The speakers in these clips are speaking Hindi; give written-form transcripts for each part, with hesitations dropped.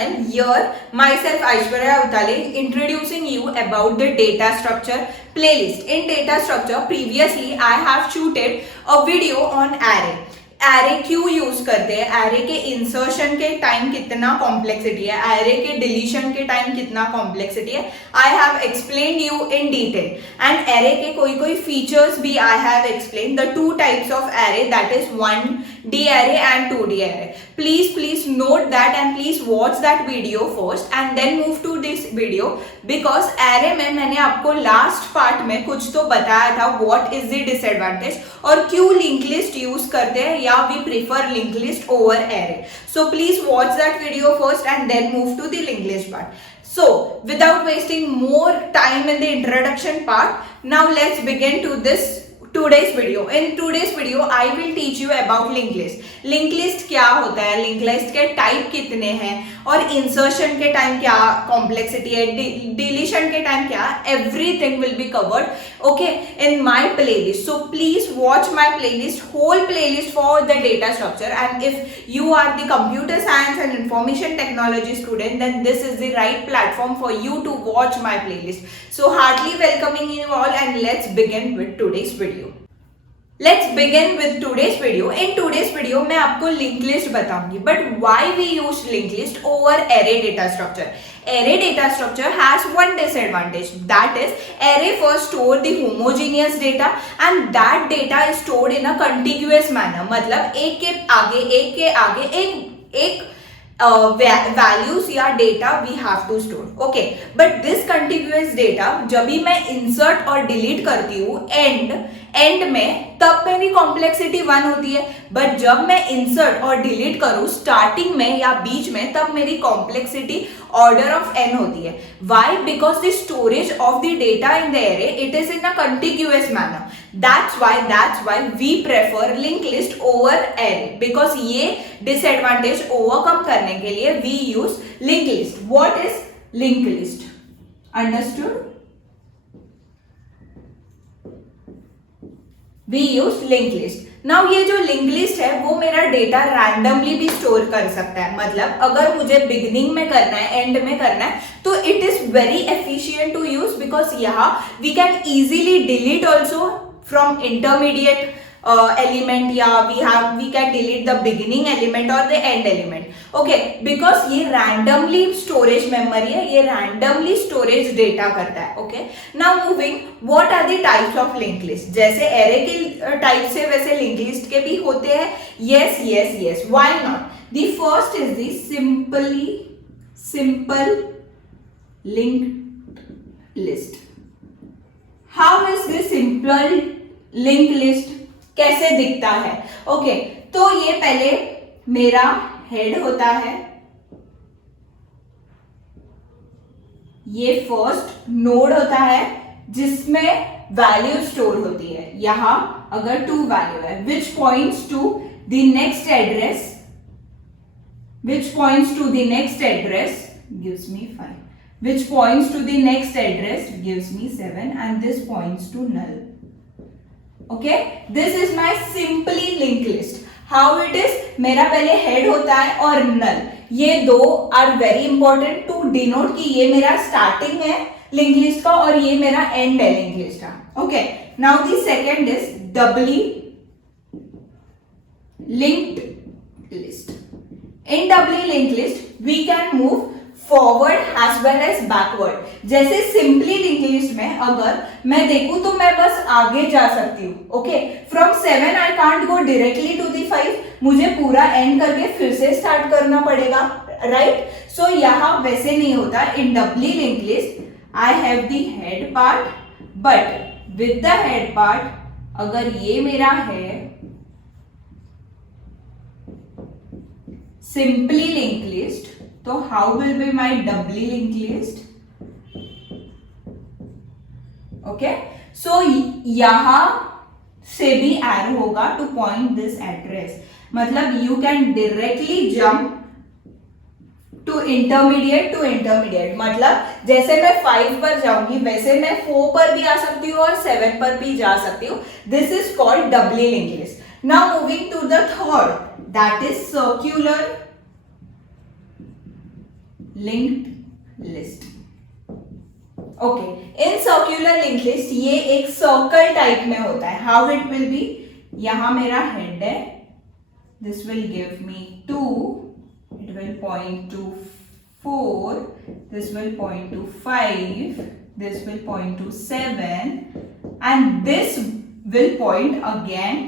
channel. Here, myself Aishwarya Utale introducing you about the data structure playlist. In data structure, previously I have shooted a video on array. Array क्यों यूज करते हैं, एरे के इंसर्शन के टाइम कितना कॉम्प्लेक्सिटी है, एरे के डिलीशन के टाइम कितना कॉम्प्लेक्सिटी है, I have explained you in detail. And array के कोई फीचर्स भी I have explain. The two types of array, that is 1D array and 2D array. Please note that and please watch that video first and then move to this video because array में मैंने आपको लास्ट पार्ट में कुछ तो बताया था what is the disadvantage और क्यों लिंक लिस्ट यूज करते हैं या we prefer linked list over array. So please watch that video first and then move to the linked list part. So without wasting more time in the introduction part, now let's begin to this today's video. In today's video I will teach you about linked list. Link list क्या होता है, लिंक लिस्ट के टाइप कितने हैं और इंसर्शन के टाइम क्या कॉम्प्लेक्सिटी है, डिलीशन के टाइम क्या, everything will be covered okay in my playlist. So please watch my playlist, whole playlist for the data structure. And if you are the computer science and information technology student then this is the right platform for you to watch my playlist. So hardly welcoming you all and let's begin with today's video. Let's begin with today's video. In today's video मैं आपको linked list बताऊंगी. But why we use linked list over array data structure? Array data structure has one disadvantage. That is array first store the homogeneous data and that data is stored in a contiguous manner. मतलब एक के आगे एक वैल्यूज या data we have to store. Okay, but this continuous data जब भी मैं इंसर्ट और डिलीट करती हूँ एंड में, तब मेरी कॉम्प्लेक्सिटी 1 होती है. बट जब मैं इंसर्ट और डिलीट करूँ स्टार्टिंग में या बीच में, तब मेरी कॉम्प्लेक्सिटी ऑर्डर ऑफ n होती है. Why? Because the storage of the data in the array it is in a continuous manner. That's why we prefer linked list over array because ये disadvantage overcome करने के लिए we use linked list. What is linked list? Understood? We use linked list. Now ये जो linked list है वो मेरा डेटा रैंडमली भी स्टोर कर सकता है. मतलब अगर मुझे बिगिनिंग में करना है, एंड में करना है, तो it is very efficient to use because यहाँ we can easily delete also from intermediate element या we can delete the beginning element or the end element. Okay, because ये randomly storage memory है, ये randomly storage data करता है. Okay, now moving, what are the types of linked list? जैसे array के type से वैसे linked list के भी होते हैं. Yes, why not? The first is the simple linked list. How is this simple link list कैसे दिखता है? ओके, तो ये पहले मेरा हेड होता है, ये फर्स्ट नोड होता है जिसमें वैल्यू स्टोर होती है. यहां अगर 2 वैल्यू है which points to the next address gives me 5, which points to the next address gives me 7 and this points to null. Okay, this is my simply linked list. How it is? मेरा पहले हेड होता है और नल. ये दो are very important to denote कि ये मेरा स्टार्टिंग है लिंक लिस्ट का और ये मेरा एंड है लिंक लिस्ट का. Okay, now the second is doubly linked list. In doubly linked list we can move forward as well as backward. जैसे सिंपली लिंक लिस्ट में अगर मैं देखूं तो मैं बस आगे जा सकती हूँ. Okay, from 7 I can't go directly to the 5, मुझे पूरा एंड करके फिर से स्टार्ट करना पड़ेगा. राइट? सो यहाँ वैसे नहीं होता. In doubly link list I have the head part, but with the head part अगर ये मेरा है सिंपली लिंक लिस्ट, तो how will be my doubly link list? Okay, so यहां से भी एरो होगा टू पॉइंट दिस एड्रेस. मतलब you can directly jump to intermediate. मतलब जैसे मैं 5 पर जाऊंगी वैसे मैं 4 पर भी आ सकती हूँ और 7 पर भी जा सकती हूँ. This is called doubly link list. Now moving to the third, that is circular linked list. Okay, in circular link list ये एक सर्कल टाइप में होता है। हाउ इट विल बी, यहां मेरा हेड है, this will give me 2, it will point two 4, this will point to 5, this will point to 7, and this will point again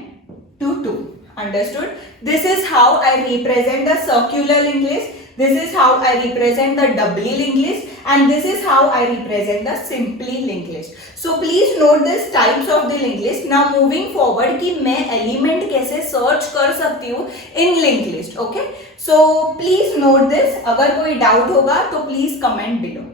to 2. Understood? This is how I represent the circular linked list. This is how I represent the doubly linked list, and this is how I represent the simply linked list. So please note this types of the linked list. Now moving forward कि मैं element कैसे search कर सकती हूँ in linked list. Okay? So please note this. अगर कोई doubt होगा तो please comment below.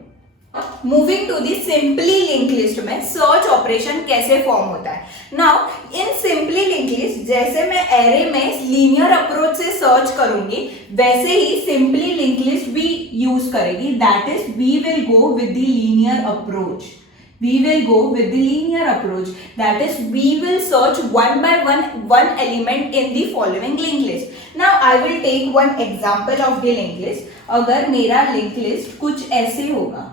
Moving to the simply link list में सर्च ऑपरेशन कैसे फॉर्म होता है। Now in simply link list जैसे मैं एरे में लीनियर अप्रोच से सर्च करूंगी वैसे ही सिंपली लिंक लिस्ट भी यूज करेगी। That is we will go with the linear approach. We will go with the linear approach. That is, we will search one by one element in the following linked list. Now, I will take one example of the linked list. अगर मेरा linked list कुछ ऐसे होगा,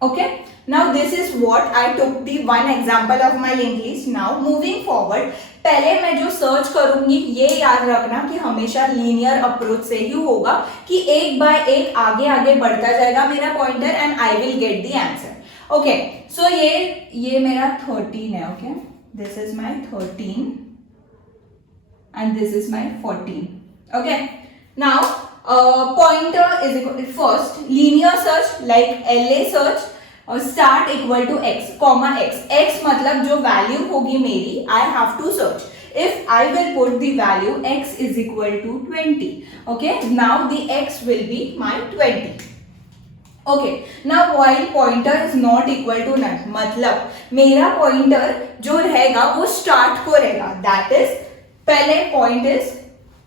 okay, now this is what I took the one example of my linked list. Now moving forward, पहले मैं जो सर्च करूंगी ये याद रखना कि हमेशा लीनियर अप्रोच से ही होगा कि एक बाय एक आगे आगे बढ़ता जाएगा मेरा pointer and I will get the answer. Okay, so ये मेरा 13 है। Okay, this is my 13 and this is my 14। Okay, now pointer is equal first linear search like LA search और start equal to x comma x मतलब जो वैल्यू होगी मेरी I have to search. If I will put the value x is equal to 20, okay, now the x will be my 20. Okay, now while pointer is not equal to none मतलब मेरा pointer जो रहेगा वो start को रहेगा। That is पहले point is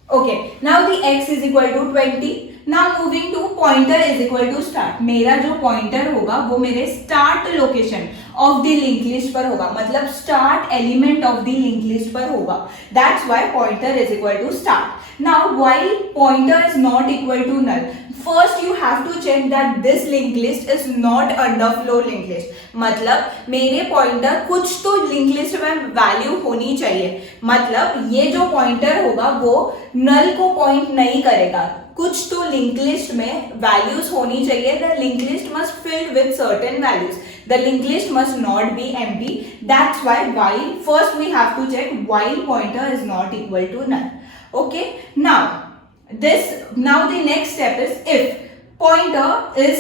okay, now the x is equal to 20. Now moving to pointer is equal to start. मेरा जो pointer होगा वो मेरे start location of the linked list पर होगा, मतलब start element of the linked list पर होगा. That's why pointer is equal to start. Now while pointer is not equal to null, first you have to check that this linked list is not underflow linked list. मतलब मेरे pointer कुछ तो linked list में value होनी चाहिए, मतलब ये जो pointer होगा वो null को point नहीं करेगा, कुछ तो linked list में values होनी चाहिए। The linked list must fill with certain values. The linked list must not be empty. That's why while first we have to check while pointer is not equal to null. Okay, now the next step is if pointer is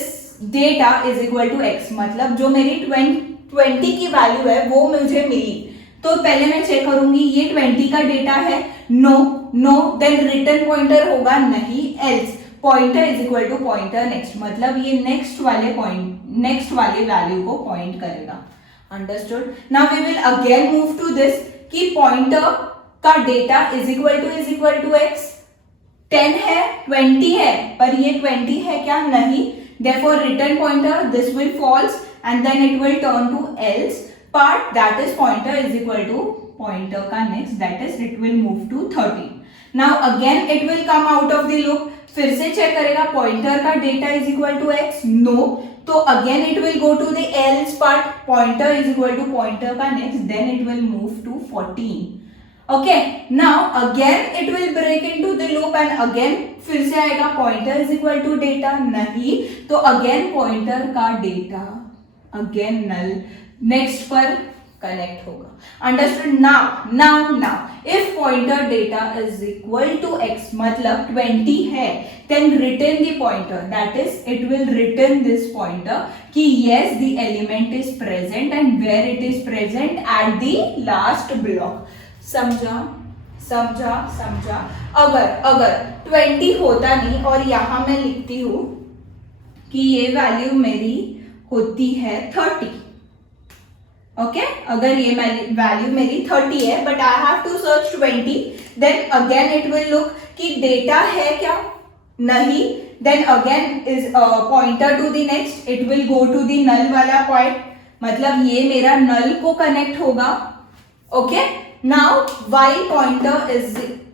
data is equal to x, मतलब जो मेरी 20 की वैल्यू है वो मुझे मिली तो पहले मैं चेक करूंगी ये 20 का डेटा है, नो देन रिटर्न पॉइंटर होगा नहीं, else pointer is equal to pointer next, मतलब ये नेक्स्ट वाले वैल्यू को पॉइंट करेगा। Understood? Now we will again move to this कि पॉइंटर का data is equal to x, 10 है 20 है पर ये 20 है क्या, नहीं, therefore return pointer this will false and then it will turn to else part, that is pointer is equal to pointer का next, that is it will move to 13. now again it will come out of the loop, फिर से चेक करेगा pointer का data is equal to x, no, तो again it will go to the else part, pointer is equal to pointer का next, then it will move to 14. okay, now again it will break into the loop and again फिर से आएगा pointer is equal to data, नहीं, तो again pointer का data again null next पर कनेक्ट होगा। Understood? Now if pointer data is equal to x मतलब 20 है, then return the pointer, that is it will return this pointer कि yes the element is present and where it is present at the last block. समझा? अगर 20 होता नहीं और यहां मैं लिखती हूं कि ये वैल्यू मेरी होती है 30, ओके, अगर ये वैल्यू मेरी 30 है but I have to search 20, then again it will look कि डेटा है क्या, नहीं, then again is pointer to the next, it will go to the null वाला पॉइंट, मतलब ये मेरा नल को कनेक्ट होगा. Okay, now while pointer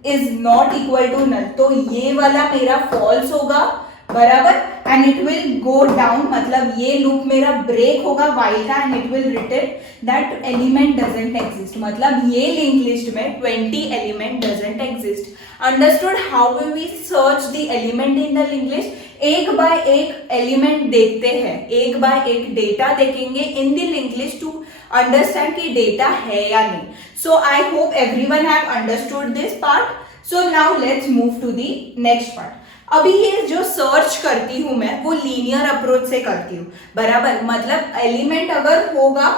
is not equal to null, तो ये वाला मेरा फॉल्स होगा, बराबर, and it will go down, मतलब ये लूप मेरा ब्रेक होगा वाइल का, and it will return that element doesn't exist, मतलब ये लिंक लिस्ट में 20 element doesn't exist. Understood how will we search the element in the link list? एक बाय एक एलिमेंट देखते हैं, एक बाय एक डेटा देखेंगे in the link list to understand कि डेटा है या नहीं. So I hope everyone have understood this part. So now let's move to the next part. अभी ये जो सर्च करती हूं मैं वो लीनियर अप्रोच से करती हूँ, बराबर, मतलब एलिमेंट अगर होगा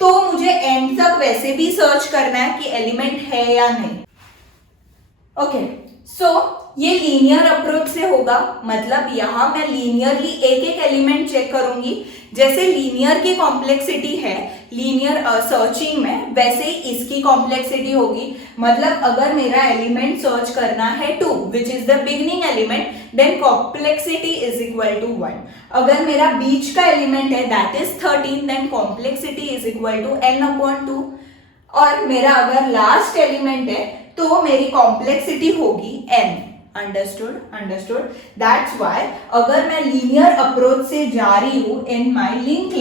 तो मुझे एंड तक वैसे भी सर्च करना है कि एलिमेंट है या नहीं. ओके, सो ये लीनियर अप्रोच से होगा, मतलब यहां मैं लीनियरली एक एक एलिमेंट चेक करूंगी. जैसे लीनियर की कॉम्प्लेक्सिटी है लीनियर सर्चिंग में, वैसे ही इसकी कॉम्प्लेक्सिटी होगी. मतलब अगर मेरा एलिमेंट सर्च करना है 2 which is the beginning element, then complexity is equal to 1. अगर मेरा बीच का एलिमेंट है that is 13, then complexity is equal to n/2. और मेरा अगर लास्ट एलिमेंट है तो मेरी कॉम्प्लेक्सिटी होगी n. अंडरस्टूड. दैट्स व्हाई अगर मैं लीनियर अप्रोच से जा रही हूं in my link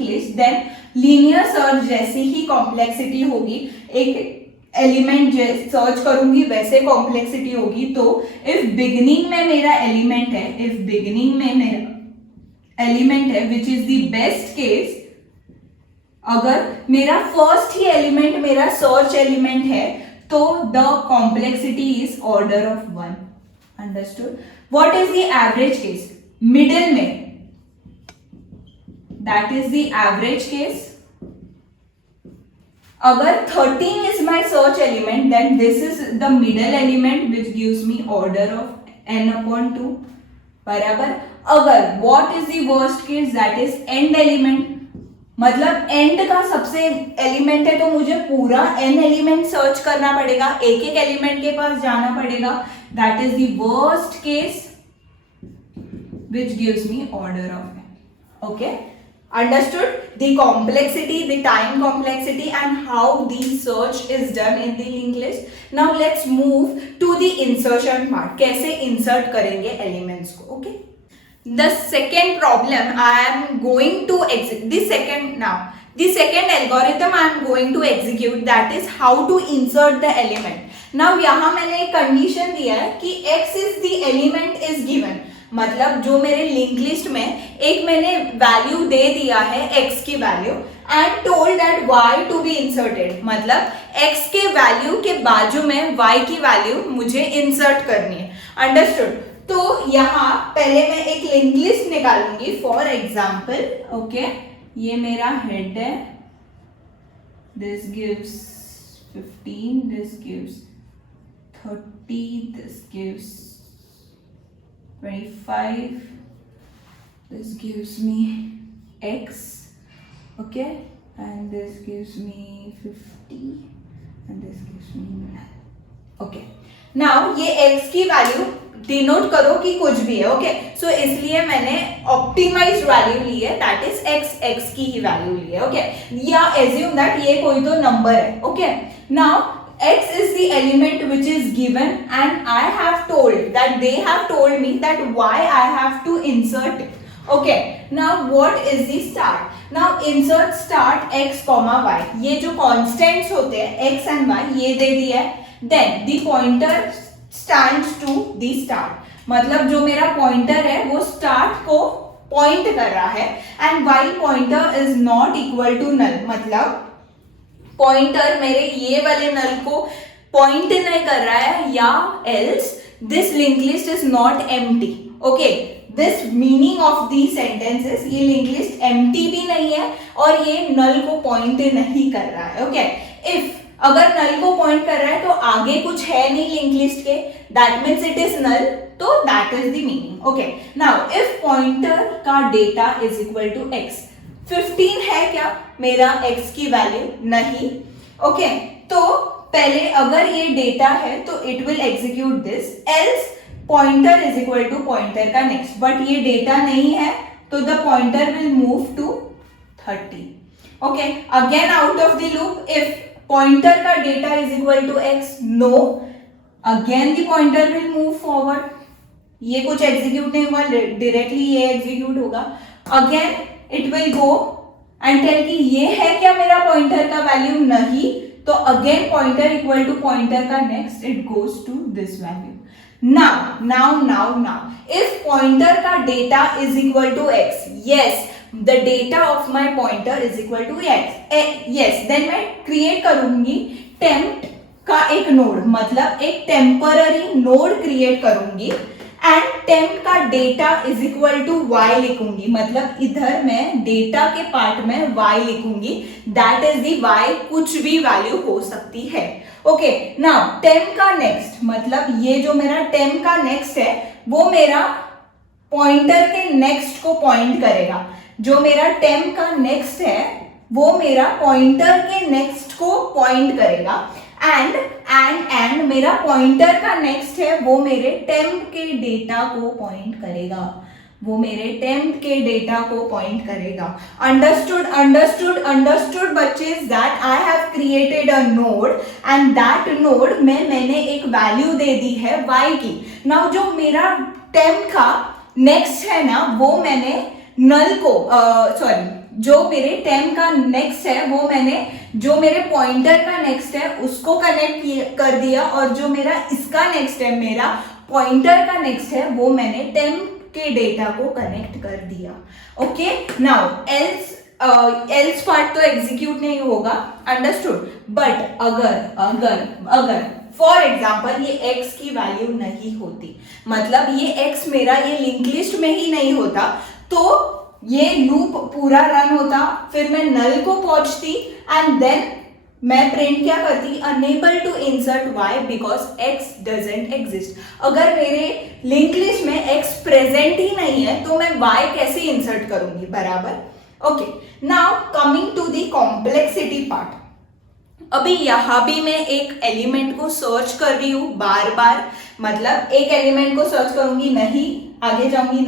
list, then linear search जैसी ही कॉम्प्लेक्सिटी होगी, एक एलिमेंट सर्च करूंगी वैसे कॉम्प्लेक्सिटी होगी. तो इफ बिगिनिंग में मेरा एलिमेंट है विच इज द बेस्ट केस, अगर मेरा फर्स्ट ही एलिमेंट मेरा सर्च एलिमेंट है तो the complexity is order of 1. Understood? What is the average case? Middle में, that is the average case. अगर 13 is my search element, then this is the middle element which gives me order of n/2. बराबर. अगर what is the worst case? That is end element. मतलब एंड का सबसे एलिमेंट है तो मुझे पूरा n एलिमेंट सर्च करना पड़ेगा, एक एक एलिमेंट के पास जाना पड़ेगा. That is the worst case which gives me order of n. Okay, understood the complexity, the time complexity and how the search is done in the link list. Now let's move to the insertion part. कैसे इंसर्ट करेंगे एलिमेंट्स को. Okay, the second problem I am going to the second algorithm I am going to execute, that is how to insert the element. now यहाँ मैंने एक कंडीशन दिया है कि x is the element is given, मतलब जो मेरे लिंक लिस्ट में एक मैंने वैल्यू दे दिया है x की value, and told that y to be inserted, मतलब x के वैल्यू के बाजू में y की वैल्यू मुझे इंसर्ट करनी है. अंडरस्टूड. तो यहाँ पहले मैं एक लिंक लिस्ट निकालूंगी. फॉर एग्जाम्पल, ओके, ये मेरा हेड है, this gives 15, this gives 30, this gives 25, this gives me x, okay, and this gives me 50 and this gives me 9. Okay, now ये x की वैल्यू डिनोट करो कि कुछ भी है. ओके, सो इसलिए मैंने ऑप्टिमाइज्ड वैल्यू ली है, दैट इज x की ही वैल्यू ली है. ओके, या एज्यूम दैट ये कोई तो नंबर है. Okay, now x is the element which is given and I have told that they have told me that y I have to insert it. Okay, now what is the start? Now insert start x comma y. ये जो constants होते हैं x and y ये दे दिया है. Then the pointer stands to the start, मतलब जो मेरा पॉइंटर है वो स्टार्ट को पॉइंट कर रहा है. And while pointer is not equal to null, मतलब पॉइंटर मेरे ये वाले नल को पॉइंट नहीं कर रहा है, या else this link list is not empty. Okay, this meaning of the sentences, ये लिंक लिस्ट एम्प्टी भी नहीं है और ये नल को पॉइंट नहीं कर रहा है. ओके, इफ अगर नल को पॉइंट कर रहा है तो आगे कुछ है नहीं लिंक लिस्ट के, that means it is null, so that is the meaning. Okay, now if pointer का data is equal to x, 15 है क्या मेरा x की वैल्यू? नहीं. ओके, तो पहले अगर ये डेटा है तो it will execute this, else pointer is equal to pointer का नेक्स्ट, बट ये डेटा नहीं है तो the pointer will move to 30. Okay, again out of the loop, if pointer का data is equal to X, no, again the pointer will move forward. ये कुछ एग्जीक्यूट नहीं हुआ, डायरेक्टली ये एग्जीक्यूट होगा. Again it will go and tell कि ये है क्या मेरा पॉइंटर का वैल्यू, नहीं, तो again pointer equal to pointer का next, it goes to this value. Now, if pointer का data is equal to x, yes, the data of my pointer is equal to x, yes, then मैं create करूंगी temp का एक नोड, मतलब एक टेम्पररी नोड क्रिएट करूंगी एंड temp का data is equal to y लिखूंगी, मतलब इधर मैं डेटा के पार्ट में y लिखूंगी, दैट इज दी y, कुछ भी वैल्यू हो सकती है. ओके, नाउ temp का नेक्स्ट, मतलब ये जो मेरा temp का नेक्स्ट है वो मेरा पॉइंटर के नेक्स्ट को पॉइंट करेगा. जो मेरा temp का नेक्स्ट है वो मेरा पॉइंटर के नेक्स्ट को पॉइंट करेगा एंड मेरा पॉइंटर का नेक्स्ट है वो मेरे temp के डेटा को पॉइंट करेगा, वो मेरे temp के डेटा को पॉइंट करेगा. अंडरस्टूड बच्चे, that I have created a node and that node में मैंने एक वैल्यू दे दी है y की. नाउ जो मेरा temp का नेक्स्ट है ना, वो मैंने नल को जो मेरे temp का नेक्स्ट है वो मैंने जो मेरे पॉइंटर का नेक्स्ट है उसको कनेक्ट कर दिया, और जो मेरा इसका नेक्स्ट है, मेरा पॉइंटर का नेक्स्ट है, वो मैंने temp के डेटा को कनेक्ट कर दिया. ओके, नाउ एल्स पार्ट तो एग्जीक्यूट नहीं होगा, अंडरस्टूड. बट अगर फॉर एग्जाम्पल ये x की वैल्यू नहीं होती, मतलब ये x मेरा ये लिंक लिस्ट में ही नहीं होता, तो ये लूप पूरा रन होता, फिर मैं नल को पहुंचती एंड देन मैं प्रिंट क्या करती, unable to insert y because x doesn't exist. अगर मेरे लिंक लिस्ट में x प्रेजेंट ही नहीं है तो मैं y कैसे इंसर्ट करूंगी, बराबर. Okay, now coming to the complexity part. अभी यहां भी मैं एक एलिमेंट को सर्च कर रही हूं बार बार, मतलब एक एलिमेंट को सर्च करूंगी, नहीं, आगे जाऊंगी,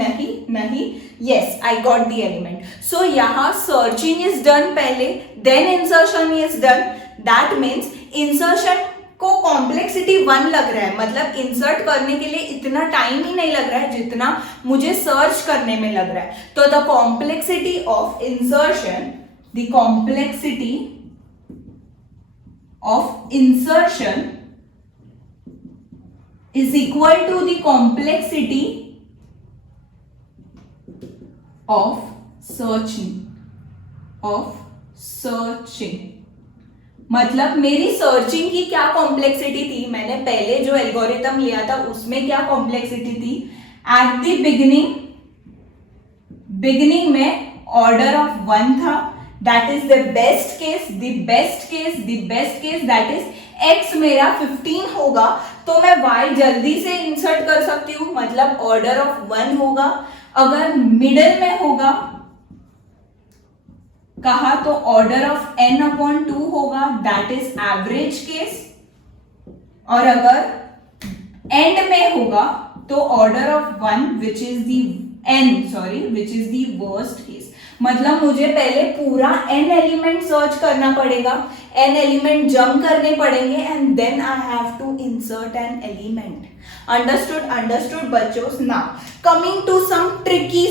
नहीं, yes, I got the element. So यहाँ searching is done पहले, then insertion is done. That means insertion को complexity 1 लग रहा है, मतलब insert करने के लिए इतना टाइम ही नहीं लग रहा है जितना मुझे सर्च करने में लग रहा है. तो the complexity of insertion is equal to the complexity of searching. मतलब मेरी सर्चिंग की क्या कॉम्प्लेक्सिटी थी, मैंने पहले जो एल्गोरिथम लिया था उसमें क्या कॉम्प्लेक्सिटी थी, एट द बिगिनिंग में ऑर्डर ऑफ 1 था, that is the best case that is x मेरा 15 होगा तो मैं y जल्दी से इंसर्ट कर सकती हूँ, मतलब ऑर्डर ऑफ 1 होगा. अगर मिडल में होगा कहा तो ऑर्डर ऑफ n/2 होगा, दैट इज एवरेज केस. और अगर एंड में होगा तो order of 1 which is the worst case. मतलब मुझे पहले पूरा n एलिमेंट सर्च करना पड़ेगा, n एलिमेंट जंप करने पड़ेंगे and then I have to insert an element. Understood बच्चों. Now coming to some tricky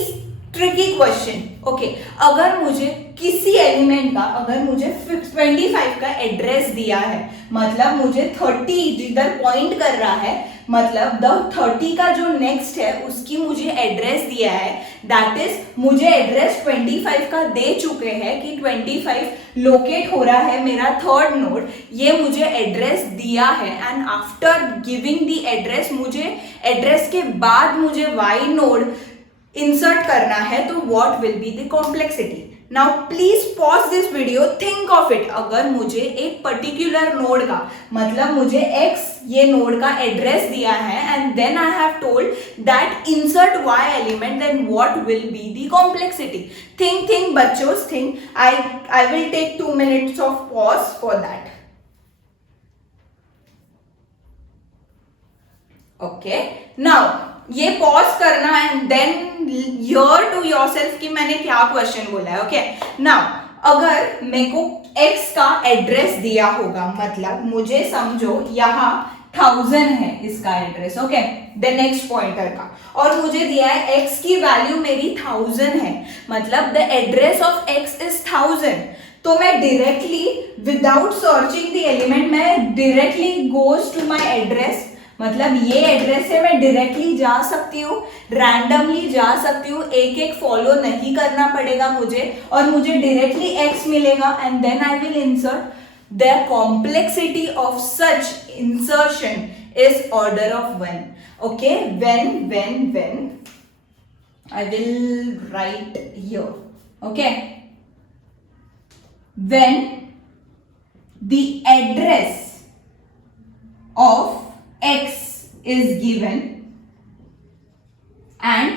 question. Okay, अगर मुझे किसी एलिमेंट का, अगर मुझे 25 का एड्रेस दिया है, मतलब मुझे 30 जिधर पॉइंट कर रहा है, मतलब द 30 का जो नेक्स्ट है उसकी मुझे एड्रेस दिया है, दैट इज मुझे एड्रेस 25 का दे चुके हैं कि 25 लोकेट हो रहा है मेरा थर्ड नोड, ये मुझे एड्रेस दिया है. And after giving the address, मुझे एड्रेस के बाद मुझे y नोड इंसर्ट करना है, तो what will be the complexity. Now please pause this video, think of it. अगर मुझे एक पर्टिकुलर नोड का, मतलब मुझे x ये नोड का एड्रेस दिया है and then I have told that insert y element, then what will be the complexity. Think बच्चों, think. I will take 2 minutes of pause for that. Okay, now ये पॉज करना and then hear to yourself कि मैंने क्या क्वेश्चन बोला है. ओके, नाउ अगर मेरे को x का एड्रेस दिया होगा, मतलब मुझे समझो यहाँ 1000 है इसका address. Okay, the next pointer का, और मुझे दिया है x की वैल्यू मेरी 1000 है, मतलब the address of x is 1000. तो मैं directly without searching the element मैं directly goes to my address, मतलब ये एड्रेस से मैं डायरेक्टली जा सकती हूँ, रैंडमली जा सकती हूँ, एक एक फॉलो नहीं करना पड़ेगा मुझे, और मुझे डायरेक्टली x मिलेगा and then I will insert. The complexity of such insertion is order of 1. Okay, when I will write here. Okay, when the address of x is given and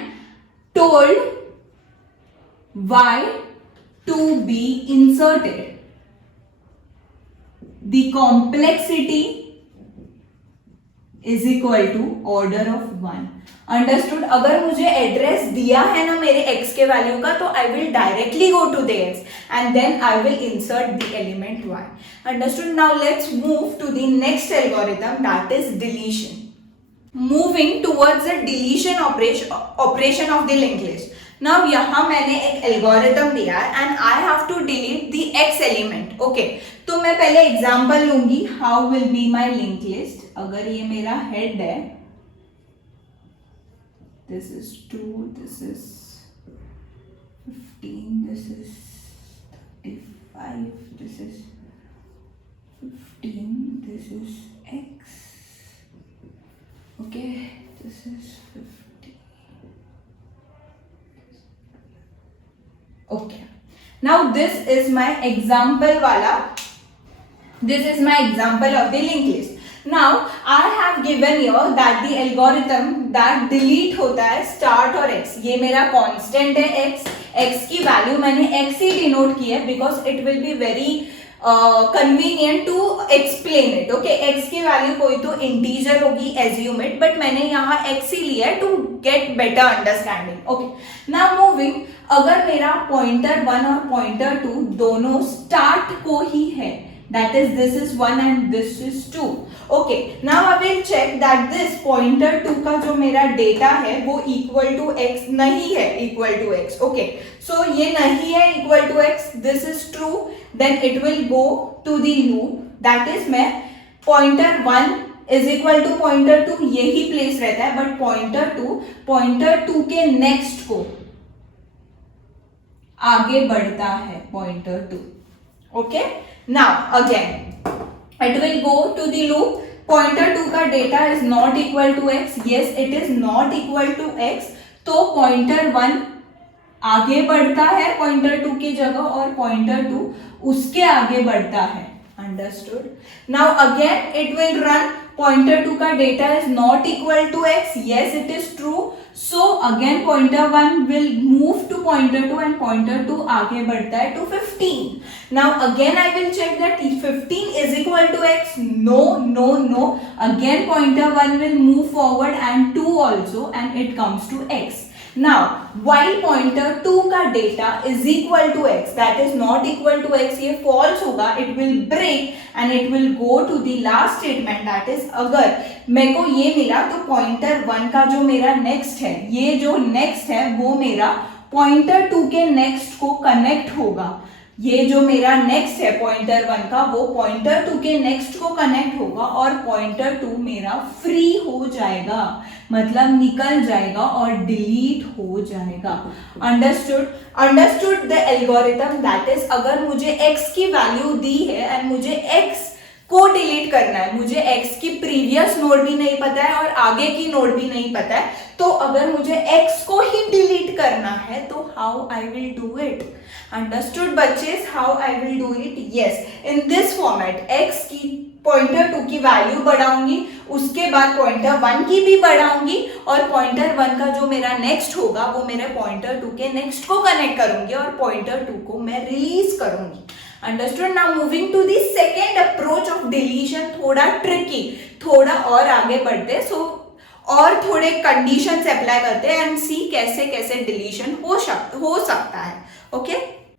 told y to be inserted, the complexity is equal to order of 1. Understood. अगर मुझे एड्रेस दिया है ना मेरे x के वैल्यू का, तो I will directly go to the x and then I will insert the element y. Understood. Now let's move to the next algorithm, that is deletion. Moving towards the deletion operation of the linked list. Now यहाँ मैंने एक एल्गोरिथम दिया है and I have to delete the x element. Okay, तो मैं पहले एग्जांपल लूंगी. How will be my linked list. अगर ये मेरा हेड है, this is 2, this is 15, this is 35, this is 15, this is x. Okay, this is 50. Okay, now this is my example wala. This is my example of the linked list. Now I have given here that the algorithm that delete होता है start और x. ये मेरा constant है x. x की वैल्यू मैंने x ही डिनोट की है because it will be very convenient to explain it. Okay, x की वैल्यू कोई तो integer होगी, assume it, but मैंने यहाँ x ही लिया है to get better understanding. Okay, now moving, अगर मेरा pointer 1 और pointer 2 दोनों start को ही है, that is this is 1 and this is 2. Okay, now I will check that this pointer 2 का जो मेरा डेटा है वो equal to x नहीं है, equal to x. Okay, so ये नहीं है equal to x, this is true, then it will go to the loop, that is मैं pointer 1 is equal to pointer 2 यही place रहता है, but pointer 2 के next को आगे बढ़ता है pointer 2. Okay, now again it will go to the loop. Pointer 2 का data is not equal to x. Yes, it is not equal to x. तो pointer 1 आगे बढ़ता है pointer 2 की जगह और pointer 2 उसके आगे बढ़ता है. Understood? Now again it will run. Pointer 2 का data is not equal to x. Yes, it is true. So again pointer 1 will move to pointer 2 and pointer 2 आगे बढ़ता है to 15. Now again I will check that 15 is equal to x. No. Again pointer 1 will move forward and 2 also and it comes to x. Now while pointer 2 का data is equal to x, that is not equal to x, ये false होगा, it will break and it will go to the last statement, that is अगर मेरे को ये मिला तो pointer 1 का जो मेरा next है, ये जो next है वो मेरा pointer 2 के next को connect होगा. ये जो मेरा नेक्स्ट है पॉइंटर 1 का वो पॉइंटर 2 के नेक्स्ट को कनेक्ट होगा और पॉइंटर 2 मेरा फ्री हो जाएगा, मतलब निकल जाएगा और डिलीट हो जाएगा. Understood the algorithm, that is अगर मुझे x की वैल्यू दी है एंड मुझे x को डिलीट करना है, मुझे x की प्रीवियस नोड भी नहीं पता है और आगे की नोड भी नहीं पता है, तो अगर मुझे x को ही डिलीट करना है तो how I will do it. Understood बच्चेस, how I will do it? Yes, in this format x की पॉइंटर 2 की वैल्यू बढ़ाऊंगी, उसके बाद पॉइंटर 1 की भी बढ़ाऊंगी और पॉइंटर 1 का जो मेरा नेक्स्ट होगा वो मेरे पॉइंटर 2 के नेक्स्ट को कनेक्ट करूंगी और पॉइंटर 2 को मैं रिलीज करूंगी. Understood. Now moving to the second approach of deletion, थोड़ा ट्रिकी, थोड़ा और आगे बढ़ते. सो और थोड़े कंडीशंस अप्लाई करते हैं एंड सी कैसे कैसे डिलीशन हो सकता है. Okay,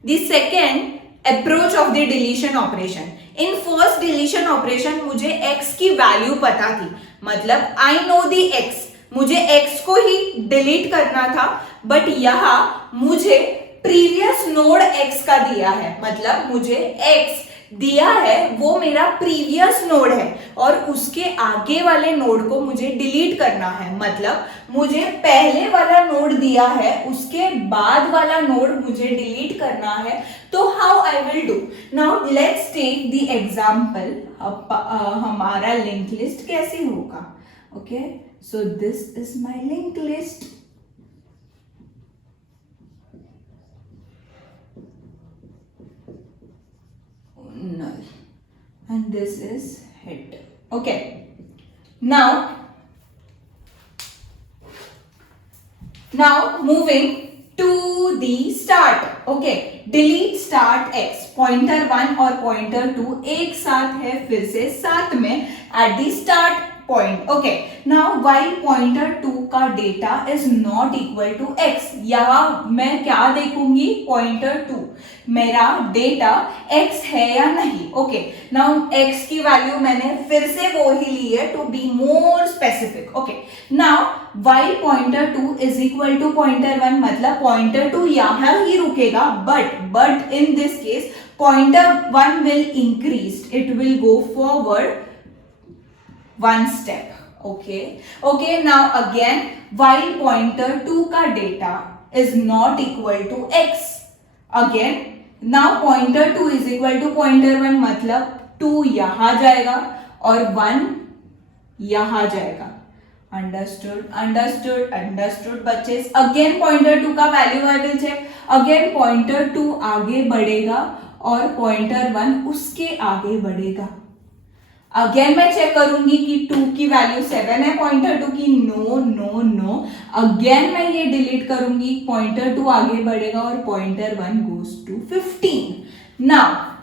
the second approach of the deletion operation. In first deletion operation मुझे x की वैल्यू पता थी, मतलब आई नो द x, मुझे x को ही डिलीट करना था. बट यहाँ मुझे प्रीवियस नोड x का दिया है, मतलब मुझे x दिया है वो मेरा प्रीवियस नोड है और उसके आगे वाले नोड को मुझे डिलीट करना है. मतलब मुझे पहले वाला नोड दिया है, उसके बाद वाला नोड मुझे डिलीट करना है. तो how I will do. Now let's take the example. हमारा लिंक लिस्ट कैसे होगा. Okay, so this is my link list. Null, and this is head. Okay, now moving to the start. Okay, delete start x. pointer 1 और pointer 2 एक साथ है फिर से साथ में at the start point. Okay, now while pointer 2 का data is not equal to x, यहाँ मैं क्या देखूंगी, pointer 2 मेरा डेटा x है या नहीं. ओके, नाउ x की वैल्यू मैंने फिर से वो ही ली है to be more specific. Okay, now while pointer 2 is equal to pointer 1, मतलब pointer 2 यहाँ ही रुकेगा. but in this case pointer 1 will increase, it will go forward one step. Okay, now again while pointer 2 का data is not equal to x, again now pointer 2 is equal to pointer 1, मतलब 2 यहाँ जाएगा और 1 यहाँ जाएगा. अंडरस्टूड बच्चे. अगेन pointer 2 का value I will check. Again pointer 2 आगे बढ़ेगा और pointer 1 उसके आगे बढ़ेगा. अगेन मैं चेक करूंगी कि 2 की वैल्यू 7 है, पॉइंटर 2 की नो. अगेन मैं ये डिलीट करूंगी, पॉइंटर 2 आगे बढ़ेगा और pointer 1 goes to 15.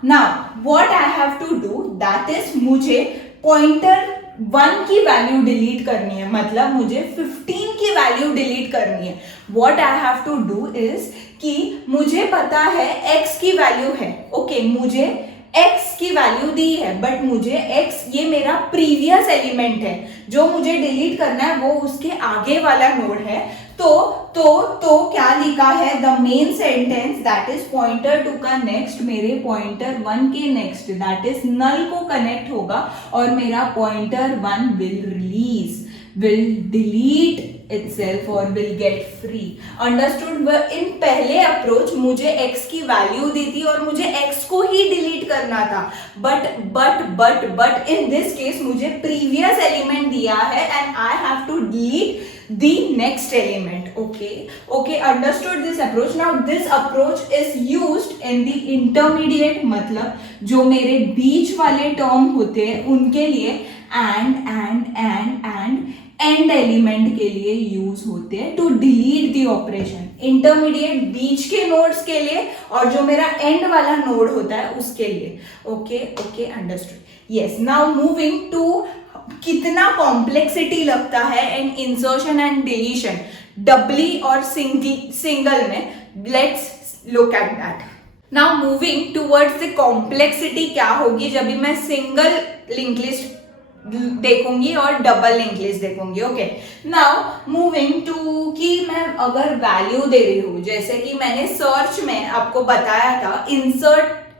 Now what I have to do, that is मुझे पॉइंटर 1 की वैल्यू डिलीट करनी है, मतलब मुझे 15 की वैल्यू डिलीट करनी है. What I have to do is कि मुझे पता है x की वैल्यू है. ओके, मुझे x की वैल्यू दी है, बट मुझे x ये मेरा प्रीवियस एलिमेंट है, जो मुझे डिलीट करना है वो उसके आगे वाला नोड है. तो क्या लिखा है, the main sentence that is pointer 2 का नेक्स्ट मेरे पॉइंटर 1 के नेक्स्ट दैट इज नल को कनेक्ट होगा और मेरा pointer 1 will delete itself or will get free. Understood? इन पहले अप्रोच मुझे x की वैल्यू दी थी और मुझे x को ही डिलीट करना था. बट इन दिस केस मुझे प्रीवियस एलिमेंट दिया है and I have to delete the next element. Okay, understood this approach. Now this approach is used in the intermediate, मतलब जो मेरे बीच वाले टर्म होते हैं उनके लिए एंड एलिमेंट के लिए यूज होते हैं to delete the operation. Intermediate बीच के नोड्स के लिए और जो मेरा एंड वाला नोड होता है उसके लिए. Okay, understood. Yes, now moving to कितना कॉम्प्लेक्सिटी लगता है in insertion and deletion doubly और सिंगल में. Let's look at that. Now moving towards the complexity क्या होगी जब भी मैं सिंगल लिंक लिस्ट देखूंगी और डबल लिंक लिस्ट देखूंगी. ओके, नाउ मूविंग टू कि मैं अगर वैल्यू दे रही हूँ, जैसे कि मैंने सर्च में आपको बताया था,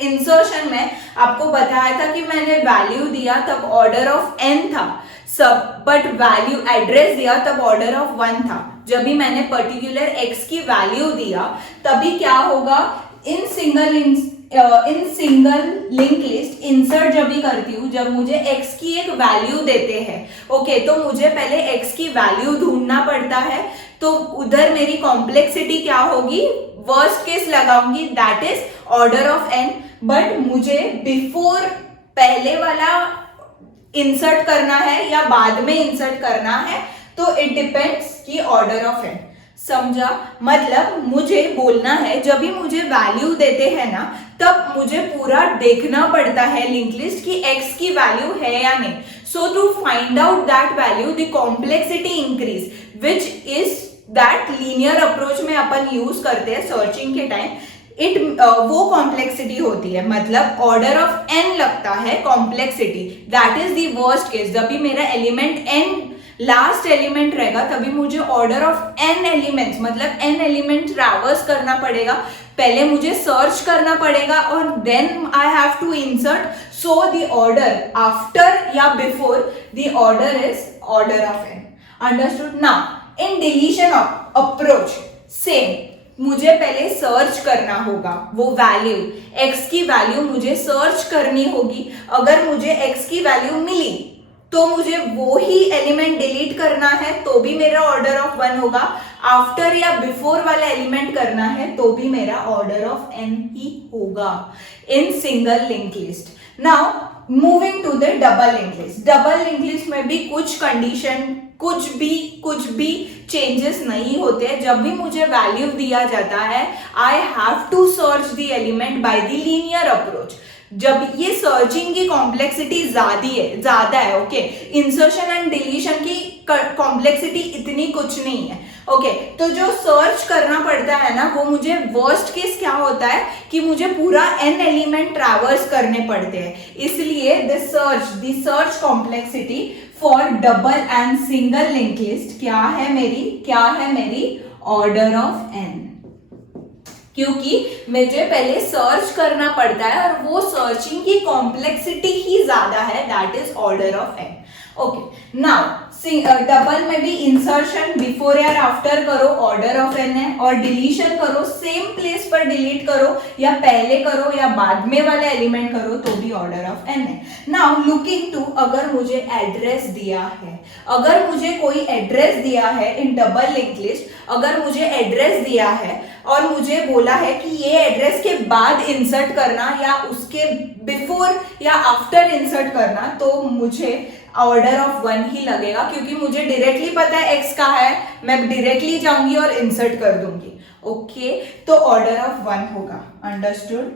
इंसर्शन में आपको बताया था कि मैंने वैल्यू दिया तब ऑर्डर ऑफ n था सब, बट वैल्यू एड्रेस दिया तब ऑर्डर ऑफ 1 था. जब भी मैंने पर्टिकुलर x की वैल्यू दिया तभी क्या होगा, in single link list insert जब भी करती हूँ, जब मुझे x की एक वैल्यू देते हैं, ओके, तो मुझे पहले x की वैल्यू ढूंढना पड़ता है. तो उधर मेरी कॉम्प्लेक्सिटी क्या होगी, वर्स्ट केस लगाऊंगी that is order of n. But मुझे बिफोर पहले वाला इंसर्ट करना है या बाद में इंसर्ट करना है, तो इट डिपेंड्स की ऑर्डर ऑफ n. समझा? मतलब मुझे बोलना है जब भी मुझे वैल्यू देते हैं ना, तब मुझे पूरा देखना पड़ता है लिंक लिस्ट की x की वैल्यू है या नहीं. So to find out that value, the complexity increase, which is that linear approach में अपन यूज करते हैं सर्चिंग के टाइम. वो कॉम्प्लेक्सिटी होती है, मतलब ऑर्डर ऑफ n लगता है complexity. That is the worst case. जब भी मेरा एलिमेंट n लास्ट एलिमेंट रहेगा तभी मुझे ऑर्डर ऑफ n एलिमेंट्स, मतलब n एलिमेंट ट्रैवर्स करना पड़ेगा. पहले मुझे सर्च करना पड़ेगा और then I have to insert. So the order after या before the order is order of n. Understood. Now in deletion approach same, मुझे पहले सर्च करना होगा वो वैल्यू, x की वैल्यू मुझे सर्च करनी होगी. अगर मुझे x की वैल्यू मिली तो मुझे वो ही एलिमेंट डिलीट करना है तो भी मेरा ऑर्डर ऑफ 1 होगा. आफ्टर या बिफोर वाला एलिमेंट करना है तो भी मेरा ऑर्डर ऑफ n ही होगा in single link list. Now moving to the double link list. Double link list में भी कुछ कंडीशन, कुछ भी चेंजेस नहीं होते हैं. जब भी मुझे वैल्यू दिया जाता है I have to search the element by the linear approach. जब ये सर्चिंग की कॉम्प्लेक्सिटी ज्यादा है, ओके. इंसर्शन एंड डिलीशन की कॉम्प्लेक्सिटी इतनी कुछ नहीं है, ओके. तो जो सर्च करना पड़ता है ना, वो मुझे वर्स्ट केस क्या होता है कि मुझे पूरा n एलिमेंट ट्रैवर्स करने पड़ते हैं. इसलिए the search complexity for double and single link list क्या है मेरी ऑर्डर ऑफ n. क्योंकि मुझे पहले सर्च करना पड़ता है और वो सर्चिंग की कॉम्प्लेक्सिटी ही ज्यादा है. That is order of n. Okay. Now double में भी इंसर्शन बिफोर या आफ्टर करो ऑर्डर ऑफ n है, और डिलीशन करो सेम प्लेस पर डिलीट करो या पहले करो या बाद में वाला एलिमेंट करो तो भी ऑर्डर ऑफ n है. नाउ लुकिंग टू, अगर मुझे एड्रेस दिया है, अगर मुझे कोई एड्रेस दिया है इन डबल लिंक लिस्ट, अगर मुझे एड्रेस दिया है और मुझे बोला है कि ये एड्रेस के बाद इंसर्ट करना या उसके बिफोर या आफ्टर इंसर्ट करना, तो मुझे ऑर्डर ऑफ 1 ही लगेगा. क्योंकि मुझे डायरेक्टली पता है x का है, मैं डायरेक्टली जाऊंगी और इंसर्ट कर दूंगी, ओके. तो ऑर्डर ऑफ 1 होगा. अंडरस्टूड.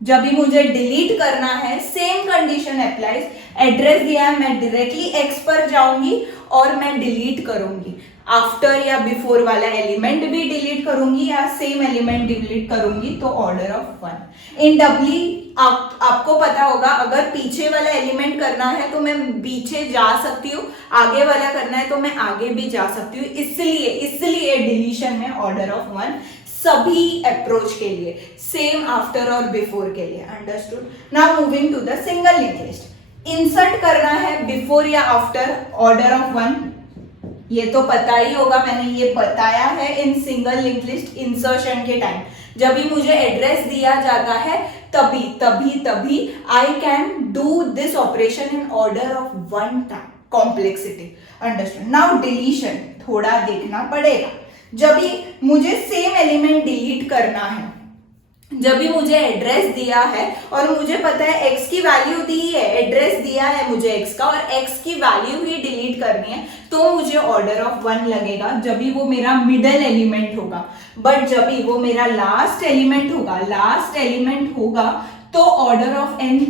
जब भी मुझे डिलीट करना है सेम कंडीशन अप्लाइज. एड्रेस दिया है, मैं डायरेक्टली x पर जाऊंगी और मैं डिलीट करूंगी. आफ्टर या बिफोर वाला एलिमेंट भी डिलीट करूंगी या सेम एलिमेंट डिलीट करूंगी तो ऑर्डर ऑफ 1. इन डबली आपको पता होगा, अगर पीछे वाला एलिमेंट करना है तो मैं पीछे जा सकती हूँ, आगे वाला करना है तो मैं आगे भी जा सकती हूँ. इसलिए डिलीशन में ऑर्डर ऑफ 1 सभी अप्रोच के लिए, सेम आफ्टर और बिफोर के लिए. Understood. Now moving to the single link list. Insert करना है बिफोर या आफ्टर ऑर्डर ऑफ 1. ये तो पता ही होगा, मैंने ये बताया है इन सिंगल लिंक लिस्ट इंसर्शन के टाइम. जब भी मुझे एड्रेस दिया जाता है तभी I can do this operation in order of 1 time. Complexity. Understand. Now deletion थोड़ा देखना पड़ेगा. जब भी मुझे सेम एलिमेंट डिलीट करना है, जब भी मुझे एड्रेस दिया है और मुझे पता है x की वैल्यू दी है, एड्रेस दिया है मुझे x का और x की वैल्यू ही डिलीट करनी है, तो मुझे ऑर्डर ऑफ 1 लगेगा. जब भी वो मेरा मिडल एलिमेंट होगा. बट जब भी वो मेरा लास्ट एलिमेंट होगा तो ऑर्डर ऑफ n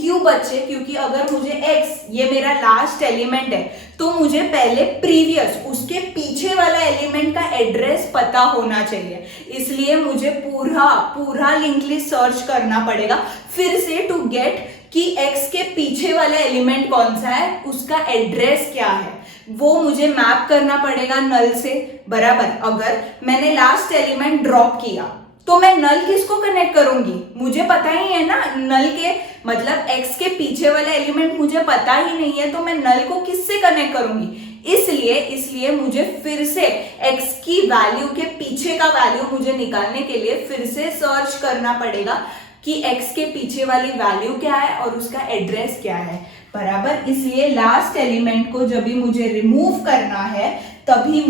क्यों बचे, क्योंकि अगर मुझे x ये मेरा लास्ट एलिमेंट है तो मुझे पहले प्रीवियस उसके पीछे वाला एलिमेंट का एड्रेस पता होना चाहिए. इसलिए मुझे पूरा लिंक लिस्ट सर्च करना पड़ेगा फिर से टू गेट कि x के पीछे वाला एलिमेंट कौन सा है, उसका एड्रेस क्या है, वो मुझे मैप करना पड़ेगा नल से. बराबर. अगर मैंने लास्ट एलिमेंट ड्रॉप किया तो मैं नल किसको कनेक्ट करूंगी, मुझे पता ही है ना. नल के मतलब x के पीछे वाला एलिमेंट मुझे पता ही नहीं है तो मैं नल को किससे कनेक्ट करूंगी. इसलिए मुझे फिर से x की वैल्यू के पीछे का वैल्यू मुझे निकालने के लिए फिर से सर्च करना पड़ेगा कि x के पीछे वाली वैल्यू क्या है और उसका एड्रेस क्या है. बराबर. इसलिए लास्ट एलिमेंट को जब भी मुझे रिमूव करना है तभी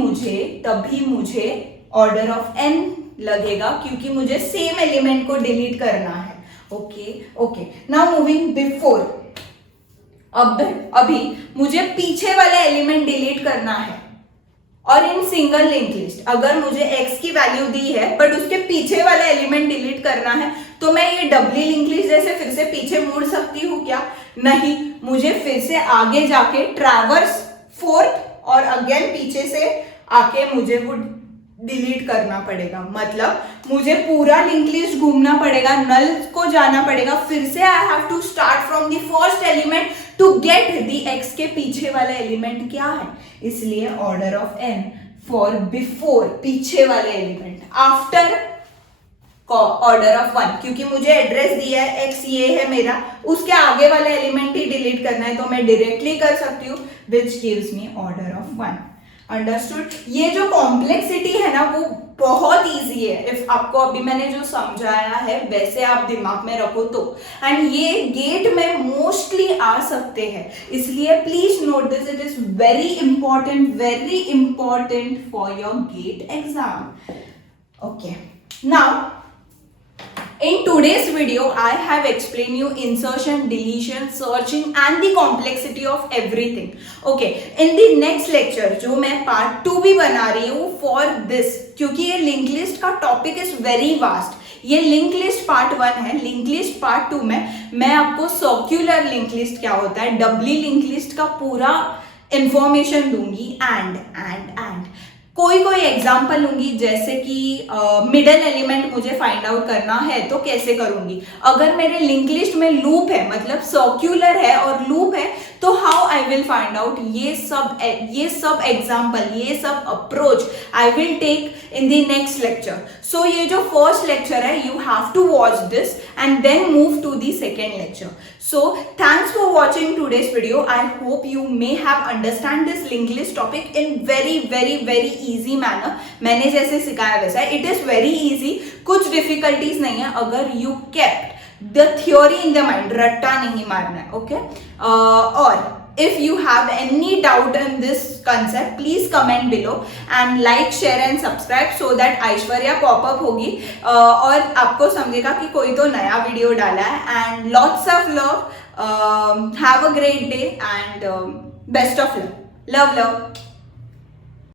मुझे ऑर्डर ऑफ n लगेगा, क्योंकि मुझे सेम एलिमेंट को डिलीट करना है. ओके. Now moving before. अभी मुझे पीछे वाला एलिमेंट डिलीट करना है और इन सिंगल लिंक लिस्ट अगर मुझे x की वैल्यू दी है बट उसके पीछे वाला एलिमेंट डिलीट करना है तो मैं ये डबली लिंक लिस्ट जैसे फिर से पीछे मुड़ सकती हूँ क्या? नहीं. मुझे फिर से आगे जाके ट्रैवर्स फोर्थ और अगेन पीछे से आके मुझे वो डिलीट करना पड़ेगा। मतलब मुझे पूरा लिंक लिस्ट घूमना पड़ेगा, नल को जाना पड़ेगा, फिर से I have to start from the first element to get the x के पीछे वाला एलिमेंट क्या है। इसलिए order of n for before पीछे वाले एलिमेंट, आफ्टर ऑर्डर ऑफ 1, क्योंकि मुझे एड्रेस दिया है x ये है मेरा, उसके आगे वाला एलिमेंट ही डिलीट करना है, तो मैं डायरेक्टली कर सकती हूँ विच gives me order of 1। Understood. ये जो कॉम्प्लेक्सिटी है ना वो बहुत इजी है, इफ आपको अभी मैंने जो समझाया है वैसे आप दिमाग में रखो तो। एंड ये गेट में मोस्टली आ सकते हैं, इसलिए please note this, it is very important for your GATE exam. Okay, now in today's video I have explained you insertion, deletion, searching and the complexity of everything. Okay, in the next lecture जो मैं part 2 भी बना रही हूँ for this, क्योंकि ये लिंक लिस्ट का टॉपिक इज वेरी वास्ट। ये लिंक लिस्ट पार्ट 1 है, लिंक लिस्ट पार्ट 2 में मैं आपको सर्क्यूलर लिंक लिस्ट क्या होता है, डबली लिंक लिस्ट का पूरा इंफॉर्मेशन दूंगी। एंड कोई एग्जांपल लूंगी, जैसे कि मिडल एलिमेंट मुझे फाइंड आउट करना है तो कैसे करूंगी। अगर मेरे लिंक लिस्ट में लूप है, मतलब सर्क्यूलर है और लूप है, तो how I will find out, ये सब एग्जांपल, ये सब approach I will take in the next lecture. So ये जो फर्स्ट लेक्चर है, you have to watch this and then move to the second lecture. So thanks for watching today's video. I hope you may have understand this linked list topic in very easy manner. मैंने जैसे सिखाया वैसा, it is very easy, कुछ difficulties नहीं है अगर you kept the theory in the mind, रट्टा नहीं मारना है, okay? और if you have any doubt in this concept, please comment below and like, share and subscribe so that Aishwarya popup होगी और आपको समझेगा कि कोई तो नया वीडियो डाला है। and lots of love, have a great day and best of luck, love